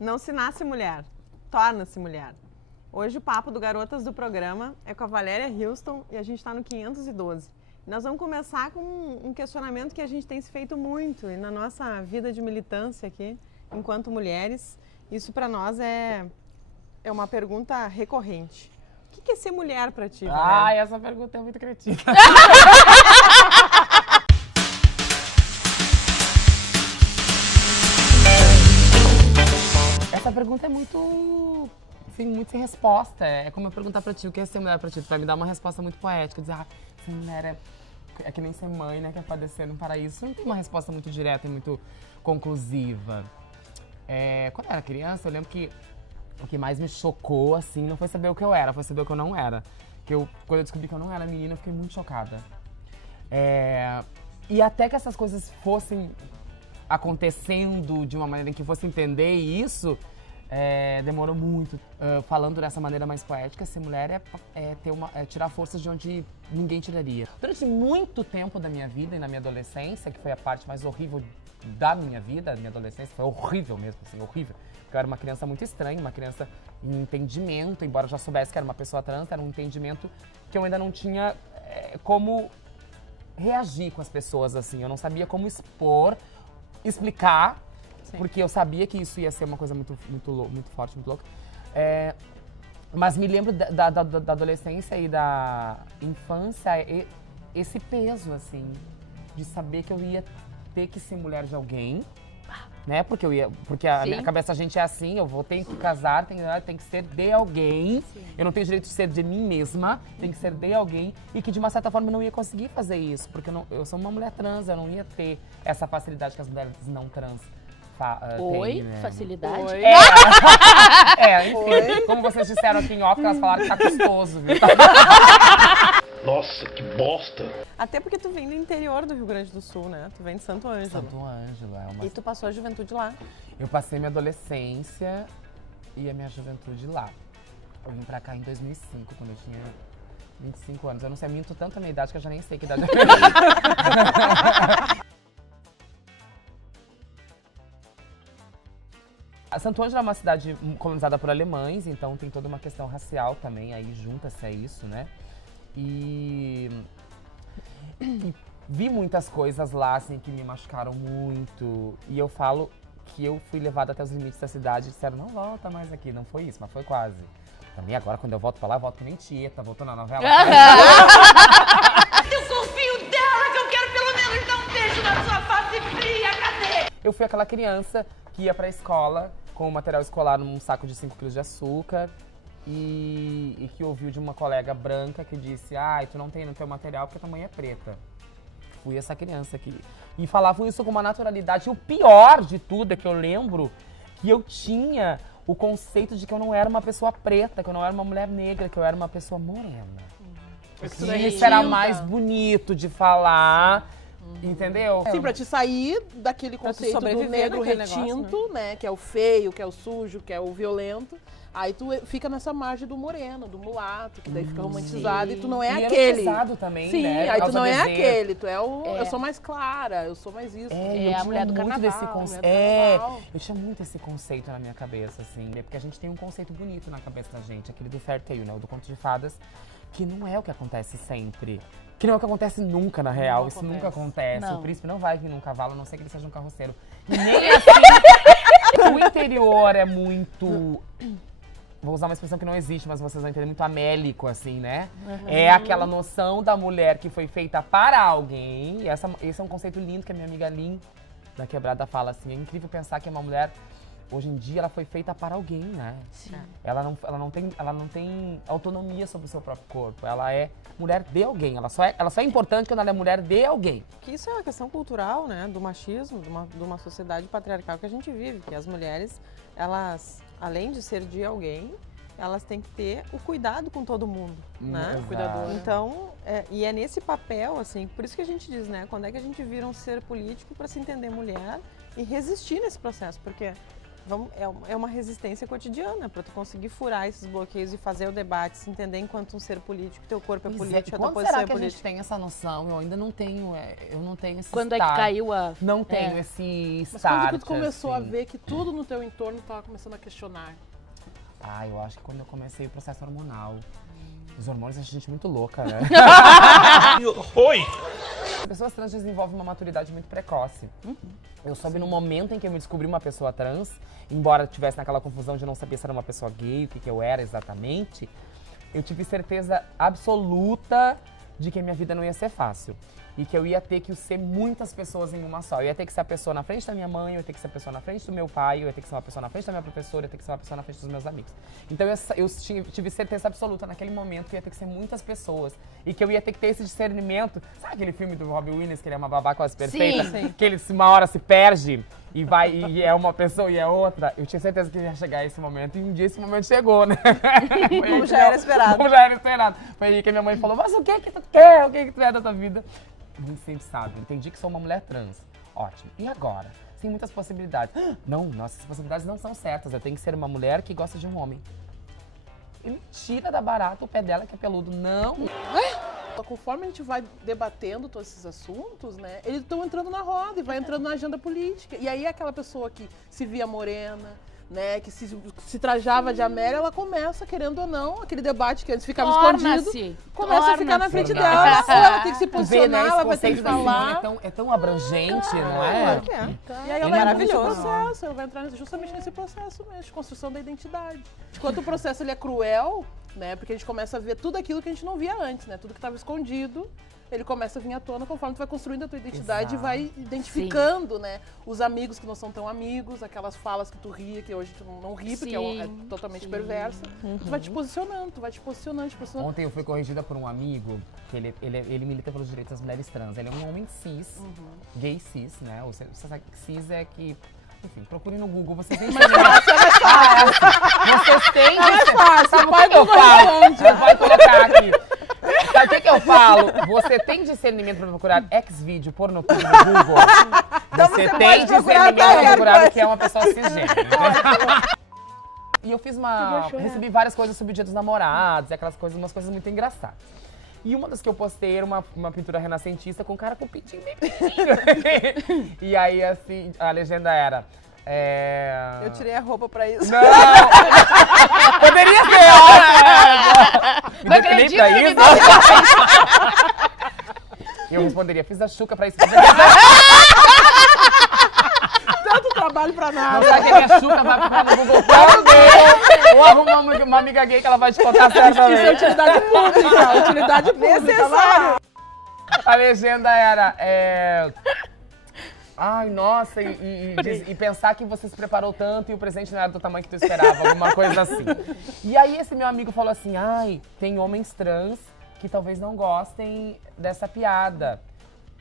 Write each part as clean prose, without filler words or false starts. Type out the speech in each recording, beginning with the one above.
Não se nasce mulher, torna-se mulher. Hoje o papo do Garotas do Programa é com a Valéria Houston e a gente está no 512. Nós vamos começar com um questionamento que a gente tem se feito muito e na nossa vida de militância aqui, enquanto mulheres, isso para nós é uma pergunta recorrente. O que é ser mulher para ti, Valéria? Essa pergunta é muito cretina. Essa pergunta é muito, assim, muito sem resposta. É como eu perguntar pra ti o que é ser mulher pra ti. Tu vai me dar uma resposta muito poética, dizer, ser mulher é que nem ser mãe, né, que é padecer no paraíso. Não tem uma resposta muito direta e muito conclusiva. Quando eu era criança, eu lembro que o que mais me chocou, assim, não foi saber o que eu era, foi saber o que eu não era. Quando eu descobri que eu não era menina, eu fiquei muito chocada. E até que essas coisas fossem acontecendo de uma maneira em que eu fosse entender isso, demorou muito. Falando dessa maneira mais poética, ser mulher é tirar forças de onde ninguém tiraria. Durante muito tempo da minha vida e na minha adolescência, que foi a parte mais horrível da minha vida, a minha adolescência foi horrível mesmo, assim, horrível. Porque eu era uma criança muito estranha, uma criança em entendimento, embora eu já soubesse que era uma pessoa trans, era um entendimento que eu ainda não tinha como reagir com as pessoas, assim. Eu não sabia como explicar, sim, porque eu sabia que isso ia ser uma coisa muito forte, muito louca. Mas me lembro da adolescência e da infância, esse peso, assim, de saber que eu ia ter que ser mulher de alguém, né? Porque a minha cabeça, a gente é assim, eu vou ter que casar, tem que ser de alguém. Sim. Eu não tenho direito de ser de mim mesma, tem que ser de alguém. E que de uma certa forma eu não ia conseguir fazer isso, porque eu sou uma mulher trans, eu não ia ter essa facilidade que as mulheres não trans têm, né? Facilidade? Oi. Enfim, oi. Como vocês disseram aqui em off, elas falaram que tá custoso, viu? Nossa, que bosta! Até porque tu vem do interior do Rio Grande do Sul, né? Tu vem de Santo Ângelo. Santo Ângelo, E tu passou a juventude lá. Eu passei minha adolescência e a minha juventude lá. Eu vim pra cá em 2005, quando eu tinha 25 anos. Eu não sei, minto tanto a minha idade que eu já nem sei que idade eu tenho. Santo Ângelo é uma cidade colonizada por alemães, então tem toda uma questão racial também, aí junta-se a isso, né? E vi muitas coisas lá, assim, que me machucaram muito. E eu falo que eu fui levada até os limites da cidade e disseram, não volta mais aqui. Não foi isso, mas foi quase. Também agora, quando eu volto pra lá, eu volto que nem Tieta, voltou na novela. Eu confio dela, que eu quero pelo menos dar um beijo na sua face fria, cadê? Eu fui aquela criança que ia pra escola com o material escolar num saco de 5 quilos de açúcar. E que ouviu de uma colega branca que disse, tu não tem no teu material porque tua mãe é preta. Fui essa criança aqui. E falavam isso com uma naturalidade. E o pior de tudo é que eu lembro que eu tinha o conceito de que eu não era uma pessoa preta, que eu não era uma mulher negra, que eu era uma pessoa morena. Isso era mais bonito de falar, entendeu? Sim, pra te sair daquele conceito do negro retinto, negócio, né? Que é o feio, que é o sujo, que é o violento. Aí tu fica nessa margem do moreno, do mulato, que daí fica romantizado, sim, e tu não é aquele. Também, sim, né? Aí tu não é aquele, tu é o. Eu sou mais clara, eu sou mais isso. A mulher do carnaval. Eu tinha muito esse conceito na minha cabeça, assim, né? Porque a gente tem um conceito bonito na cabeça da gente, aquele do fairy tale, né? O do conto de fadas, que não é o que acontece sempre. Que não é o que acontece nunca, na real. Não isso acontece. Nunca acontece. Não. O príncipe não vai vir num cavalo, a não ser que ele seja um carroceiro. E nem assim. O interior é muito. Vou usar uma expressão que não existe, mas vocês vão entender, muito amélico, assim, né? Uhum. É aquela noção da mulher que foi feita para alguém. E esse é um conceito lindo que a minha amiga Lin, da Quebrada, fala, assim. É incrível pensar que uma mulher, hoje em dia, ela foi feita para alguém, né? Sim. Ela não tem autonomia sobre o seu próprio corpo. Ela é mulher de alguém. Ela só é importante quando ela é mulher de alguém. Que isso é uma questão cultural, né? Do machismo, de uma sociedade patriarcal que a gente vive. Que as mulheres, elas, além de ser de alguém, elas têm que ter o cuidado com todo mundo, né? Cuidador. Então, e é nesse papel, assim, por isso que a gente diz, né? Quando é que a gente vira um ser político para se entender mulher e resistir nesse processo? Porque é uma resistência cotidiana para tu conseguir furar esses bloqueios e fazer o debate, se entender enquanto um ser político, teu corpo é político, a tua posição é política. Quando será que a gente tem essa noção? Eu ainda não tenho, eu não tenho esse Quando é que caiu a... Não tenho esse Mas start, quando tu começou assim. a ver que tudo no teu entorno tava começando a questionar? Eu acho que quando eu comecei o processo hormonal. Os hormônios deixam a gente muito louca, né? Oi! As pessoas trans desenvolvem uma maturidade muito precoce. Eu soube no momento em que eu me descobri uma pessoa trans, embora tivesse naquela confusão de não saber se era uma pessoa gay, o que eu era exatamente, eu tive certeza absoluta de que a minha vida não ia ser fácil. E que eu ia ter que ser muitas pessoas em uma só. Eu ia ter que ser a pessoa na frente da minha mãe, eu ia ter que ser a pessoa na frente do meu pai, eu ia ter que ser uma pessoa na frente da minha professora, eu ia ter que ser uma pessoa na frente dos meus amigos. Então eu tive certeza absoluta naquele momento que eu ia ter que ser muitas pessoas. E que eu ia ter que ter esse discernimento. Sabe aquele filme do Robin Williams, que ele é uma babá quase perfeita? Sim. Que ele uma hora se perde e vai e é uma pessoa e é outra. Eu tinha certeza que ia chegar esse momento e um dia esse momento chegou, né? Como já era esperado. Como já era esperado. Foi aí que minha mãe falou, mas o que tu quer? O que tu é da tua vida? A gente sempre sabe. Entendi que sou uma mulher trans. Ótimo. E agora? Tem muitas possibilidades. Não, nossas possibilidades não são certas. Eu tenho que ser uma mulher que gosta de um homem. E me tira da barata o pé dela que é peludo. Não. Conforme a gente vai debatendo todos esses assuntos, né, eles estão entrando na roda e vai entrando na agenda política. E aí aquela pessoa que se via morena, né, que se trajava de Amélia, ela começa, querendo ou não, aquele debate que antes ficava escondido, começa a ficar na frente dela. Ou ela tem que se posicionar, ela vai ter que falar. É tão abrangente, não é? E aí ela entra nesse processo, ela vai entrar justamente nesse processo mesmo, de construção da identidade. Enquanto o processo ele é cruel, né, porque a gente começa a ver tudo aquilo que a gente não via antes, né, tudo que estava escondido, ele começa a vir à tona conforme tu vai construindo a tua identidade. Exato. E vai identificando, né, os amigos que não são tão amigos, aquelas falas que tu ria, que hoje tu não ri, porque é totalmente perversa. Tu vai te posicionando, Ontem eu fui corrigida por um amigo, que ele milita pelos direitos das mulheres trans. Ele é um homem cis, gay cis, né, você sabe que cis é que... Enfim, procurem no Google, vocês têm mais fácil. Vocês têm que... É mais fácil, sabe o que eu falo? Vai colocar aqui. Sabe o que eu falo? Você tem discernimento para procurar Xvideo pornotube no Google? Então você tem discernimento para procurar o que é uma pessoa cisgênera. E eu recebi várias coisas sobre o Dia dos Namorados, aquelas coisas, umas coisas muito engraçadas. E uma das que eu postei era uma pintura renascentista com um cara com o pintinho bem pequenininho. E aí, assim, a legenda era... Eu tirei a roupa pra isso. Não! Poderia ser! Não acredito pra isso? Eu responderia, fiz a Xuca pra isso. Tanto trabalho pra nada. Não sabe quem é Xuca, vai procurar no Google. Ou arrumar uma amiga gay que ela vai te contar certo. Isso é utilidade pública. Utilidade pública. Necessário. A legenda era... Ai, nossa, e pensar que você se preparou tanto e o presente não era do tamanho que tu esperava, alguma coisa assim. E aí esse meu amigo falou assim, tem homens trans que talvez não gostem dessa piada.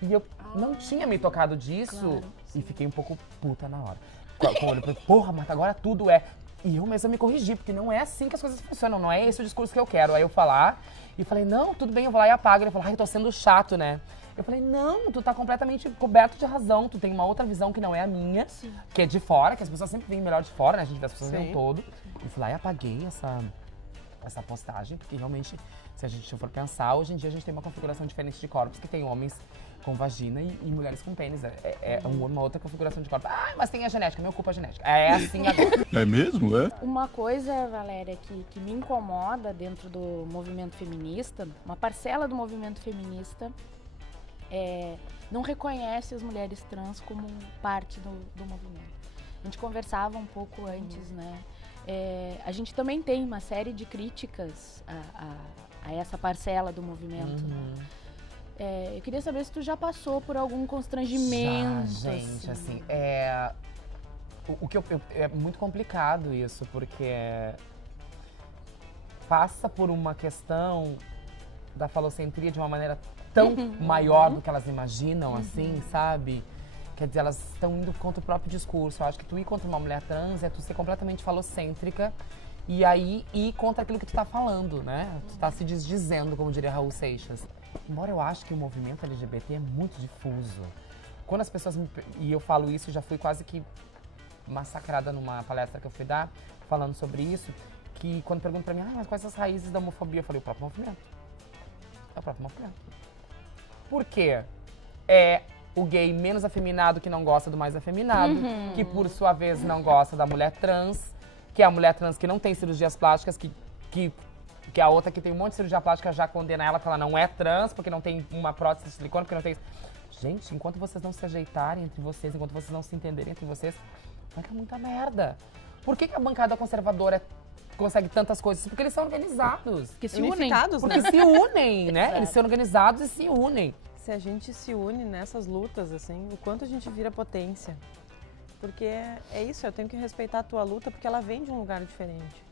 E eu não tinha me tocado disso e fiquei um pouco puta na hora. Quando eu falei, porra, Marta, agora tudo é... E eu mesma me corrigi, porque não é assim que as coisas funcionam, não é esse o discurso que eu quero. Aí eu falar e falei, não, tudo bem, eu vou lá e apago. Ele falou, eu tô sendo chato, né? Eu falei, não, tu tá completamente coberto de razão, tu tem uma outra visão que não é a minha, que é de fora, que as pessoas sempre veem melhor de fora, né? A gente vê as pessoas veem todo. E fui lá e apaguei essa postagem, porque realmente, se a gente for pensar, hoje em dia a gente tem uma configuração diferente de corpos, que tem homens com vagina e mulheres com pênis. É uma outra configuração de corpo. Mas tem a genética, me ocupa a genética. É assim agora. É mesmo, é? Uma coisa, Valéria, que me incomoda dentro do movimento feminista, uma parcela do movimento feminista não reconhece as mulheres trans como parte do movimento. A gente conversava um pouco antes, né? A gente também tem uma série de críticas a essa parcela do movimento, né? Eu queria saber se tu já passou por algum constrangimento. Já, gente, assim, é muito complicado isso, porque passa por uma questão da falocentria de uma maneira tão maior do que elas imaginam, assim, sabe? Quer dizer, elas estão indo contra o próprio discurso. Eu acho que tu ir contra uma mulher trans é tu ser completamente falocêntrica e aí ir contra aquilo que tu tá falando, né? Tu tá se desdizendo, como diria Raul Seixas. Embora eu acho que o movimento LGBT é muito difuso. Quando as pessoas e eu falo isso, já fui quase que massacrada numa palestra que eu fui dar, falando sobre isso, que quando perguntam pra mim, mas quais as raízes da homofobia? Eu falei, o próprio movimento. É o próprio movimento. Por quê? É o gay menos afeminado que não gosta do mais afeminado, que por sua vez não gosta da mulher trans, que é a mulher trans que não tem cirurgias plásticas, que a outra que tem um monte de cirurgia plástica já condena ela que ela não é trans, porque não tem uma prótese de silicone, porque não tem... Gente, enquanto vocês não se ajeitarem entre vocês, enquanto vocês não se entenderem entre vocês, vai dar muita merda. Por que a bancada conservadora consegue tantas coisas? Porque eles são organizados. Que se Unificados, unem. Porque se unem, né? Eles são organizados e se unem. Se a gente se une nessas lutas, assim, o quanto a gente vira potência. Porque é isso, eu tenho que respeitar a tua luta, porque ela vem de um lugar diferente.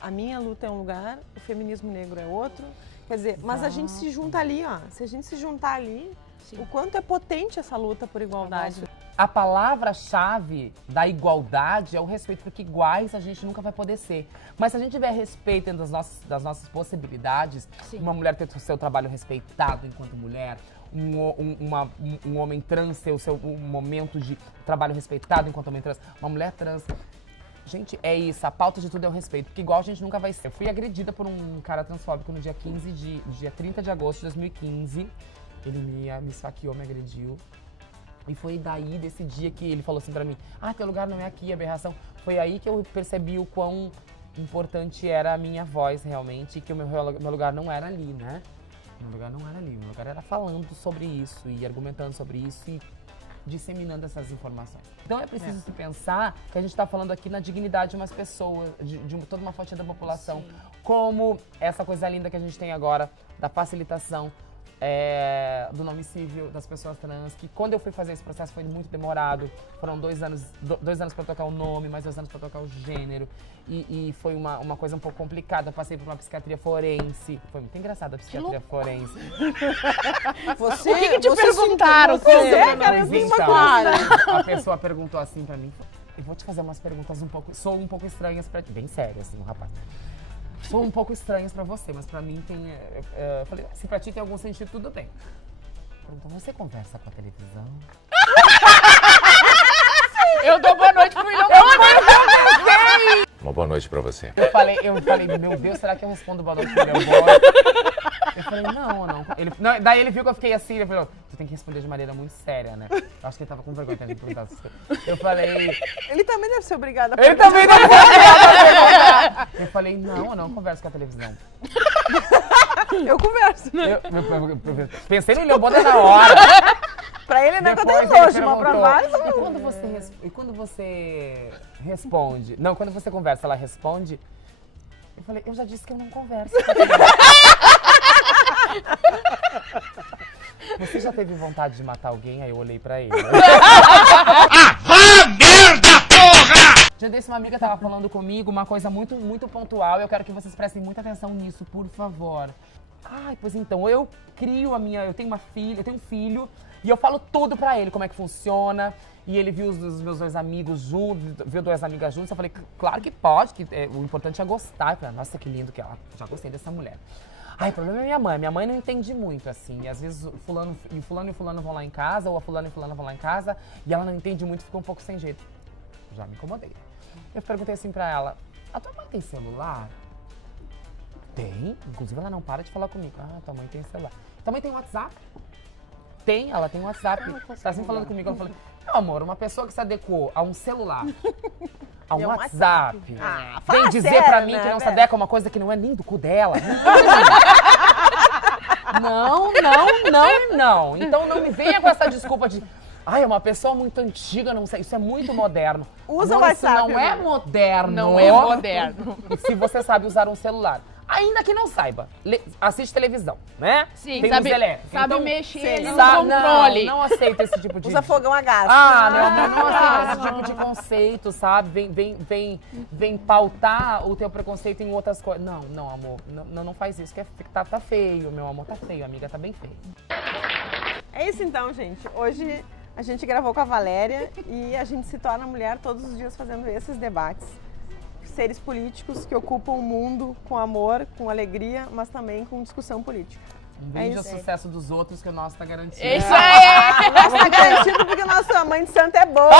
A minha luta é um lugar, o feminismo negro é outro. Quer dizer, mas a gente se junta ali, ó. Se a gente se juntar ali, o quanto é potente essa luta por igualdade. A palavra-chave da igualdade é o respeito, porque iguais a gente nunca vai poder ser. Mas se a gente tiver respeito dentro das nossas possibilidades, uma mulher ter o seu trabalho respeitado enquanto mulher, um homem trans ter o seu momento de trabalho respeitado enquanto homem trans, uma mulher trans... Gente, é isso, a pauta de tudo é o respeito, porque igual a gente nunca vai ser. Eu fui agredida por um cara transfóbico no dia 30 de agosto de 2015. Ele me esfaqueou, me agrediu. E foi daí, desse dia, que ele falou assim pra mim, teu lugar não é aqui, aberração. Foi aí que eu percebi o quão importante era a minha voz, realmente, e que o meu lugar não era ali, né? Meu lugar não era ali, meu lugar era falando sobre isso e argumentando sobre isso e disseminando essas informações. Então é preciso se pensar que a gente está falando aqui na dignidade de umas pessoas, de toda uma fatia da população. Sim. Como essa coisa linda que a gente tem agora, da facilitação do nome civil das pessoas trans, que quando eu fui fazer esse processo foi muito demorado. Foram 2 anos para trocar o nome, mais 2 anos para trocar o gênero. E foi uma coisa um pouco complicada. Eu passei por uma psiquiatria forense. Foi muito engraçado a psiquiatria forense. Você, o que te perguntaram? A pessoa perguntou assim pra mim, eu vou te fazer umas perguntas sou um pouco estranhas pra ti. Bem sério, assim, o rapaz. Sou um pouco estranhas pra você, mas pra mim tem... Eu falei, se pra ti tem algum sentido, tudo bem. Perguntou, você conversa com a televisão? Eu dou boa noite pro William. Uma boa noite pra você. Eu falei, meu Deus, será que eu respondo boa noite pro William Bonner? Eu falei, não. Daí ele viu que eu fiquei assim, ele falou, tu tem que responder de maneira muito séria, né? Eu acho que ele tava com vergonha de perguntar essas coisas. Eu falei... Ele também deve ser obrigado a perguntar. Ele também deve ser obrigado a perguntar. Eu falei, não, eu não converso com a televisão. Eu converso. Eu pensei no William Bonner na hora. Pra ele não é que eu tenho nojo, mas pra vários... E quando você responde... Não, quando você conversa, ela responde... Eu falei, eu já disse que eu não converso. Você já teve vontade de matar alguém? Aí eu olhei pra ele. Merda, porra! Já desse, uma amiga tava falando comigo uma coisa muito, muito pontual. Eu quero que vocês prestem muita atenção nisso, por favor. Pois então, eu tenho um filho, e eu falo tudo pra ele, como é que funciona. E ele viu os meus 2 amigos juntos, viu 2 amigas juntas. Eu falei, claro que pode, o importante é gostar. Eu falei, nossa, que lindo que ela, já gostei dessa mulher. O problema é minha mãe. Minha mãe não entende muito, assim. E às vezes fulano e fulano vão lá em casa, ou a fulana e fulana vão lá em casa, e ela não entende muito, fica um pouco sem jeito. Já me incomodei. Eu perguntei assim pra ela, a tua mãe tem celular? Tem. Inclusive ela não para de falar comigo. Tua mãe tem celular. Tua mãe tem WhatsApp? Tem, ela tem WhatsApp. Tá assim falando comigo, ela falou, meu amor, uma pessoa que se adequou a um celular, a um WhatsApp, vem dizer pra mim que não se adequa a uma coisa que não é nem do cu dela. Não. Então não me venha com essa desculpa de... é uma pessoa muito antiga, não sei. Isso é muito moderno. Usa o WhatsApp. Isso não é moderno. Não é moderno. Se você sabe usar um celular. Ainda que não saiba, assiste televisão, né? Sim, tem sabe então, mexer no controle. Não aceito esse tipo de... Usa fogão a gás. Não aceito esse tipo de conceito, sabe? Vem pautar o teu preconceito em outras coisas. Não, amor, não faz isso, que tá feio, meu amor, tá feio, amiga, tá bem feio. É isso então, gente. Hoje a gente gravou com a Valéria e a gente se torna mulher todos os dias fazendo esses debates. Seres políticos que ocupam o mundo com amor, com alegria, mas também com discussão política. Um brinde ao sucesso dos outros, que o nosso tá garantido. Isso aí! O nosso tá garantido porque a nossa mãe de santo é boa!